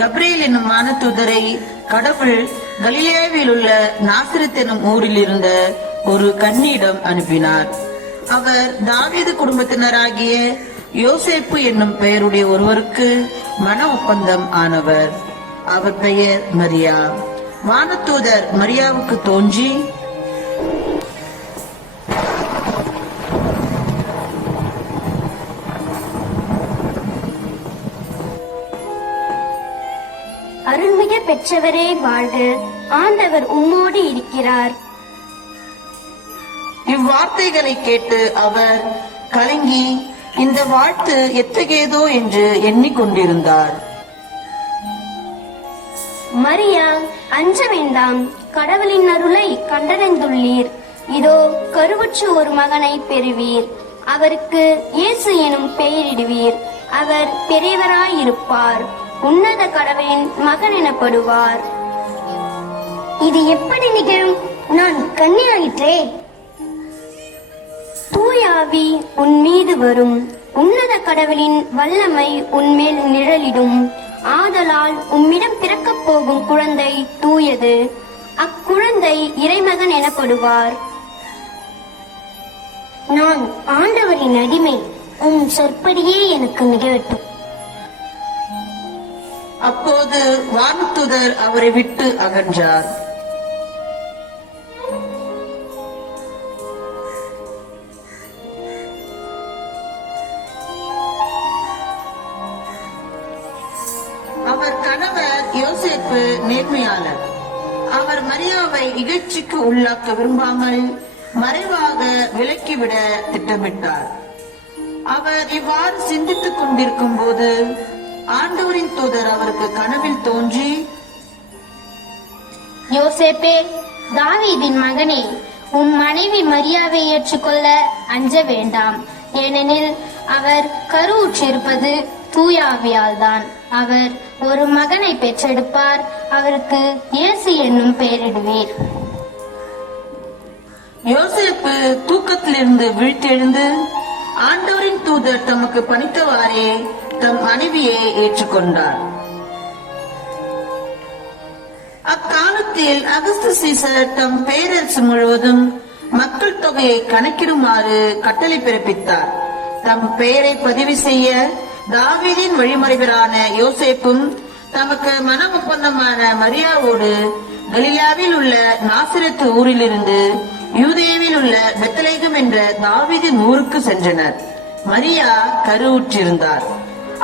கப்ரியேல் என்னும் வானதூதரை கடவுள் கலிலேயாவில் உள்ள நாசரேத் என்னும் ஊரில் இருந்த ஒரு கன்னியிடம் அனுப்பினார். அவர் தாவீது குடும்பத்தினராகிய யோசேப்பு என்னும் பெயருடைய ஒருவருக்கு மன ஒப்பந்தம் ஆனவர். அவர் பெயர் மரியா. வானதூதர் மரியாவுக்கு தோன்றி, அருள்மிக பெற்றவரே வாழ்க, ஆண்டவர் உம்மோடு இருக்கிறார். இவ்வார்த்தைகளை கேட்டு அவர் கலங்கி இந்த வாழ்த்து எத்தகையதோ என்று எண்ணிக்கொண்டிருந்தார். மரியா, அஞ்ச வேண்டாம், கடவுளின் அருளை கண்டடைந்துள்ளீர். இதோ கருவுற்ற ஒரு மகனை பெறுவீர். அவருக்கு இயேசு எனும் பெயரிடுவீர். அவர் பெரியவராயிருப்பார். உன்னத கடவுளின் மகன் எனப்படுவார். இது எப்படி நிகழும்? நான் கன்னியாயிற்றே. தூயாவி உன் மீது வரும். உன்னத கடவுளின் வல்லமை உன்மேல் நிழலிடும். ஆதலால் உம்மிடம் பிறக்கப் போகும் குழந்தை தூயது. அக்குழந்தை இறைமகன் எனப்படுவார். நான் ஆண்டவரின் அடிமை. உம் சொற்படியே எனக்கு நிகழட்டும். அப்போது வானதூதர் அவரை விட்டு அகன்றார். அவர் கணவர் யோசேப்பு நேர்மையாளர். அவர் மரியாவை இகழ்ச்சிக்கு உள்ளாக்க விரும்பாமல் மறைவாக விலக்கிவிட திட்டமிட்டார். அவர் இவ்வாறு சிந்தித்துக் கொண்டிருக்கும் போது ஆண்டவரின் தூதர் அவருக்கு கனவில் தோன்றி, யோசேப்பே, தாவீதின் மகனே, உம் மனைவி மரியாவை ஏற்றுக்கொள்ள அஞ்ச வேண்டாம். ஏனெனில் அவர் கருவுற்றிருப்பது தூயாவியால் தான். அவர் ஒரு மகனை பெற்றெடுப்பார். அவருக்கு இயேசு என்னும் பெயரிடுவீர். யோசேப்பு தூக்கத்திலிருந்து விழித்தெழுந்து ஆண்டவரின் தூதர் தமக்கு பணித்தவாறே தம் மனைவியை ஏற்றுக்கொண்டார். அக்காலத்தில் அகஸ்து சீசர் தம் பேரரசு முழுவதும் மக்கள் தொகையை கணக்கிடுமாறு கட்டளை பிறப்பித்தார். தம் பெயரை பதிவு செய்ய தாவீதின் வழிமறைவரான யோசேப்பும் தமக்கு மன ஒப்பந்தமான மரியாவோடு கலிலேயாவில் உள்ள நாசரேத் ஊரிலிருந்து யூதேயாவில் உள்ள பெத்லகேம் என்ற தாவீதின் ஊருக்கு சென்றனர். மரியா கருவுற்றிருந்தார்.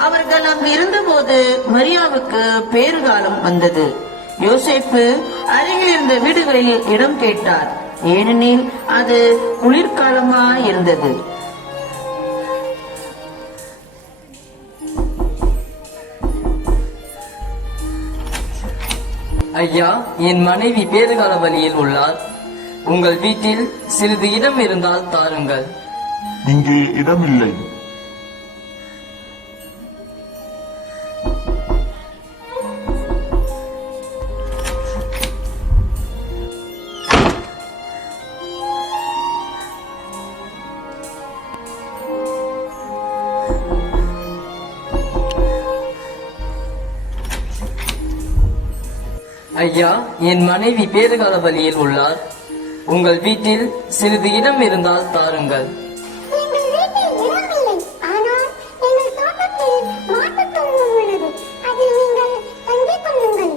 அவர்கள் அங்கு இருந்தபோது மரியாவுக்கு பேறுகாலம் வந்தது. யோசேப்பு அருகில் இருந்த வீடுகளில் இடம் கேட்டார். ஏனெனில் அது குளிர்காலமாயிருந்தது. ஐயா, என் மனைவி பேறுகால வழியில் உள்ளார். உங்கள் வீட்டில் சிறிது இடம் இருந்தால் தாருங்கள். இங்கே இடமில்லை. ஐயா, என் மனைவி பேறுகால வழியில் உள்ளார். உங்கள் வீட்டில் சிறிது இடம் இருந்தால் தாருங்கள். எங்கள் வீட்டில் இடமில்லை, ஆனால் எங்கள் தோட்டத்தில் மாட்டுத் தொழுவம் உள்ளது. அதில் நீங்கள் தங்கிக் கொள்ளுங்கள்.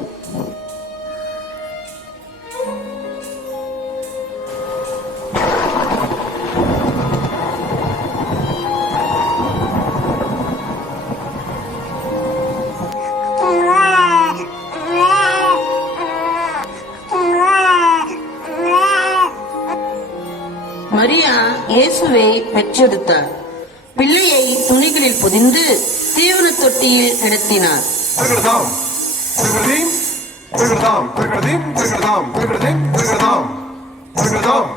மரியா இயேசுவை பெற்றெடுத்தார். பிள்ளையை துணிகளில் பொதிந்து தீவன தொட்டியில் கிடத்தினார். திருகிருதாம், திருகிருதீம், திருகிருதாம், திருகிருதீம், திருகிருதாம், திருகிருதீம், திருகிருதாம், திருகிருதாம்,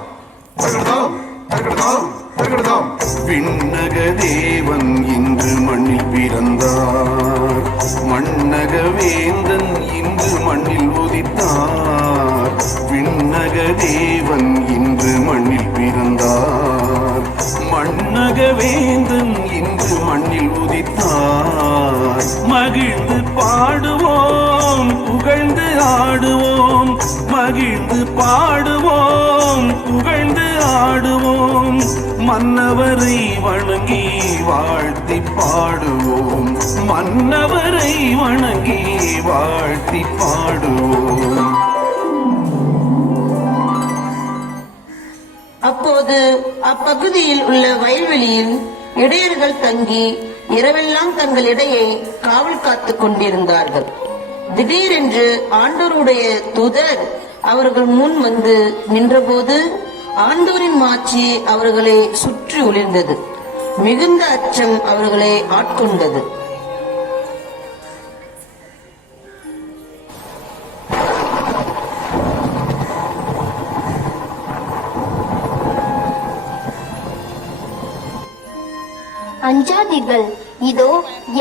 திருகிருதாம், திருகிருதாம், திருகிருதாம். விண்ணக தேவன் இன்று மண்ணில் பிறந்தார், மண்ணக வேந்தன் இன்று மண்ணில் உதித்தார். விண்ணக தேவன் இன்று மண்ணில் பிறந்தார், மண்ணக வேந்தன் இன்று மண்ணில் உதித்தார். மகிழ்ந்து பாடுவோம், புகழ்ந்து ஆடுவோம், மகிழ்ந்து பாடுவோம், புகழ்ந்து ஆடுவோம். மன்னவரை வணங்கி வாழ்த்தி பாடுவோம், மன்னவரை வணங்கி வாழ்த்தி பாடுவோம். அப்போது அப்பகுதியில் உள்ள வயல்வெளியில் இடையர்கள் தங்கி இரவெல்லாம் தங்கள் இடையை காவல் காத்துக் கொண்டிருந்தார்கள். திடீரென்று ஆண்டவருடைய தூதர் அவர்கள் முன் வந்து நின்றபோது ஆண்டவரின் மாட்சி அவர்களை சுற்றி ஒளிர்ந்தது. மிகுந்த அச்சம் அவர்களை ஆட்கொண்டது. அஞ்சாதீர்கள், இதோ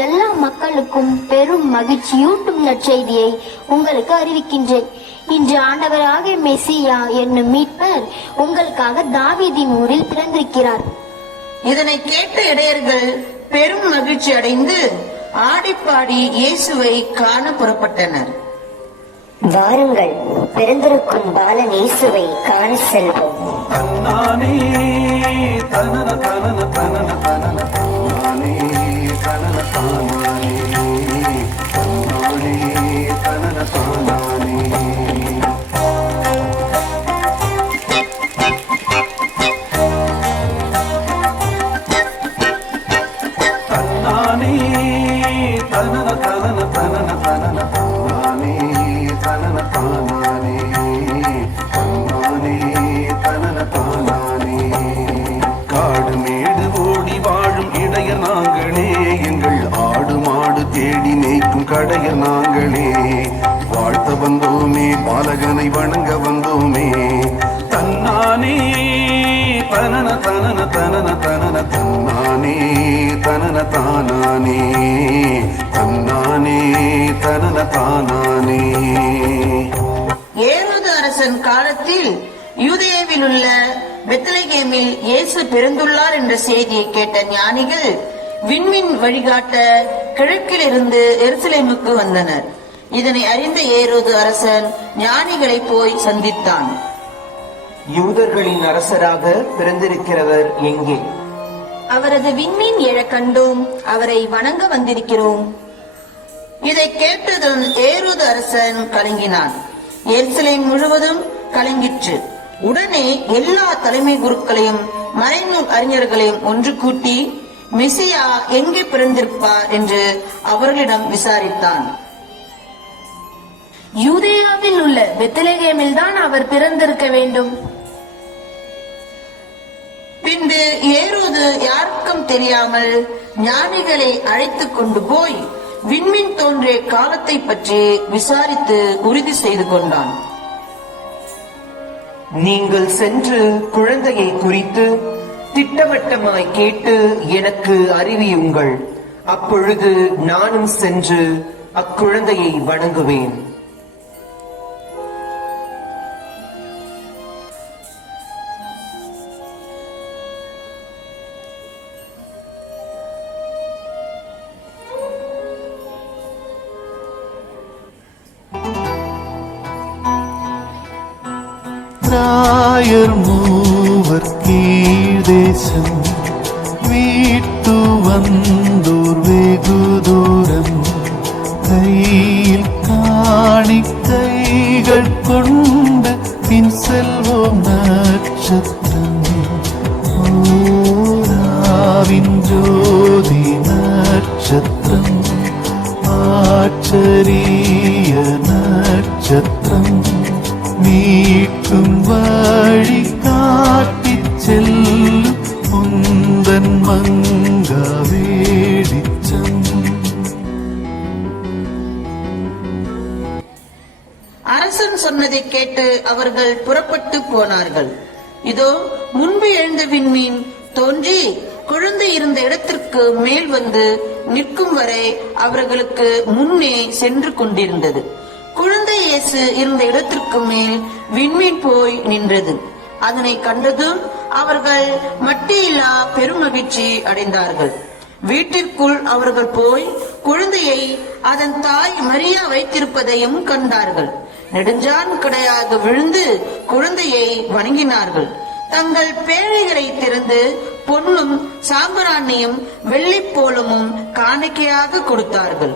எல்லா மக்களுக்கும் பெரும் மகிழ்ச்சியூட்டும் நற்செய்தியை உங்களுக்கு அறிவிக்கின்றேன். இன்று ஆண்டவராக மெசியா என்னும் மீட்பர் உங்களுக்காக தாவீதின் ஊரில் பிறந்திருக்கிறார். இதனை கேட்ட இடையர்கள் பெரும் மகிழ்ச்சி அடைந்து ஆடிப்பாடி இயேசுவை காண புறப்பட்டனர். வாருங்கள், பிறந்திருக்கும் பாலன் இயேசுவை காண செல்வோம். தன்னானே தனன தனன தனன தனன தானே தனன தானானே, தன்னானே தனன தானானே. தன்னானே தனன தனன தனன தனன தானே தனன தானானே, தன்னானே தனன தானானே. காடு மேடு ஓடி வாழும் இடையர் நாங்களே, எங்கள் ஆடு மாடு தேடி மேய்க்கும் கடையர் நாங்களே. வாழ்த்த வந்தோமே, பாலகனை வணங்க வந்தோமே. தன்னானே தனன தனன தனன தனன தன்னானே தனன தானானே, தன்னானே தனன தானானே. ஏரோது அரசன் காலத்தில் யூதேயாவில் உள்ள பெத்லகேமில் இயேசு பிறந்துள்ளார் என்ற செய்தியை கேட்ட ஞானிகள் விண்மீன் வழிகாட்ட கிழக்கிலிருந்து எருசலேமுக்கு வந்தனர். இதனை அறிந்த ஏரோது அரசன் ஞானிகளை போய் சந்தித்தான். யூதர்களின் அரசராக பிறந்திருக்கிறவர் எங்கே? அவரது விண்மீன் எழக் கண்டோம், அவரை வணங்க வந்திருக்கிறோம். இதை கேட்டதும் ஏரோது அரசன் கலங்கினான். எருசலேம் முழுவதும் கலங்கிற்று. உடனே எல்லா தலைமை குருக்களையும் மறைநூல் அறிஞர்களையும் ஒன்று கூட்டி மெசியா எங்கே பிறந்திருப்பார் என்று அவர்களிடம் விசாரித்தான். யூதேயாவில் உள்ள பெத்லகேமில் தான் அவர் பிறந்திருக்க வேண்டும். பின்பு ஏரோது யாருக்கும் தெரியாமல் ஞானிகளை அழைத்துக் கொண்டு போய் விண்மீன் தோன்றிய காலத்தை பற்றி விசாரித்து உறுதி செய்து கொண்டான். நீங்கள் சென்று குழந்தையை குறித்து திட்டவட்டமாய் கேட்டு எனக்கு அறிவியுங்கள். அப்பொழுது நானும் சென்று அக்குழந்தையை வணங்குவேன். ஆயர் மூவர் கீழ்தேசம் வீட்டு வந்தோர் வெகு தூரம் கையில் காணிக்கைகள் கொண்டு பின் செல்வோம் நட்சத்திரம் ஓராவின் ஜோதி நட்சத்திரம் ஆச்சரிய நட்சத்திரம் மீட்கும் வழி காட்டிச் செல்லும் உந்தன் மங்கா வேடிச்சம். அரசன் சொன்னதை கேட்டு அவர்கள் புறப்பட்டு போனார்கள். இதோ முன்பு எழுந்த விண்மீன் தோன்றி குழந்தை இருந்த இடத்திற்கு மேல் வந்து நிற்கும் வரை அவர்களுக்கு முன்னே சென்று கொண்டிருந்தது. குழந்தை இயேசு இருந்த இடத்திற்கு மேல் விண்மீன் போய் நின்றது. அதனை கண்டதும் அவர்கள் மட்டியில்லா பெருமகிழ்ச்சி அடைந்தார்கள். வீட்டிற்குள் அவர்கள் போய் குழந்தையை அதன் தாய் மரியா வைத்திருப்பதையும் கண்டார்கள். நெடுஞ்சான் கடையாக விழுந்து குழந்தையை வணங்கினார்கள். தங்கள் பேழைகளை திறந்து பொன்னும் சாம்பிராணியும் வெள்ளிப்போலமும் காணிக்கையாக கொடுத்தார்கள்.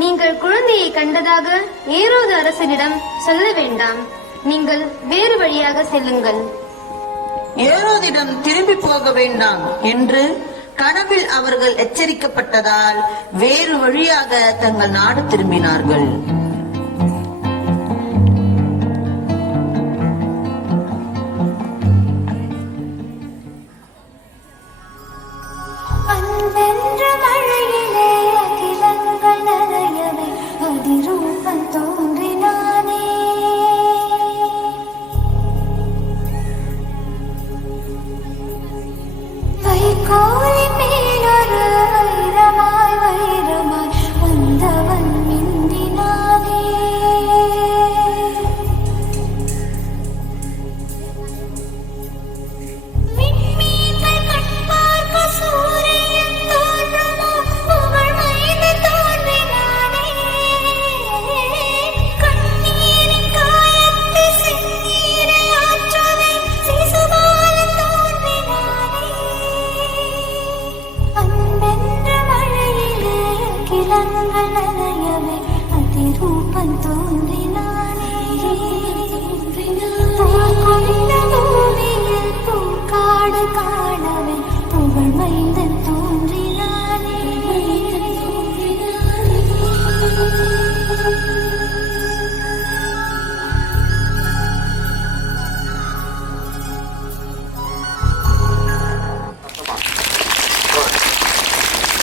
நீங்கள் குழந்தையை கண்டதாக ஏரோது அரசனிடம் சொல்ல வேண்டாம். நீங்கள் வேறு வழியாக செல்லுங்கள். ஏரோதிடம் திரும்பி போக வேண்டாம் என்று கனவில் அவர்கள் எச்சரிக்கப்பட்டதால் வேறு வழியாக தங்கள் நாடு திரும்பினார்கள். அன்பென்ற மழையிலே அகிலங்கள் நனையவே அதிரூபம் தோன்றினானே. வைக்கோலின் மேலொரு வைரமாய் வைரமாய் வந்தவன் மிந்தினானே. விண்மீன்கள் கண் பார்க்க சூரியன் தோன்றுமோ புகழ் மைந்தன் தோன்றினானே. கண்ணீரின் காயத்தை செந்நீரை ஆற்றவே சிசுபாலன் தோன்றினானே. அன்பென்ற மழையிலே கிளங்கள் நனையவே அதிரூபம் தோன்றினானே.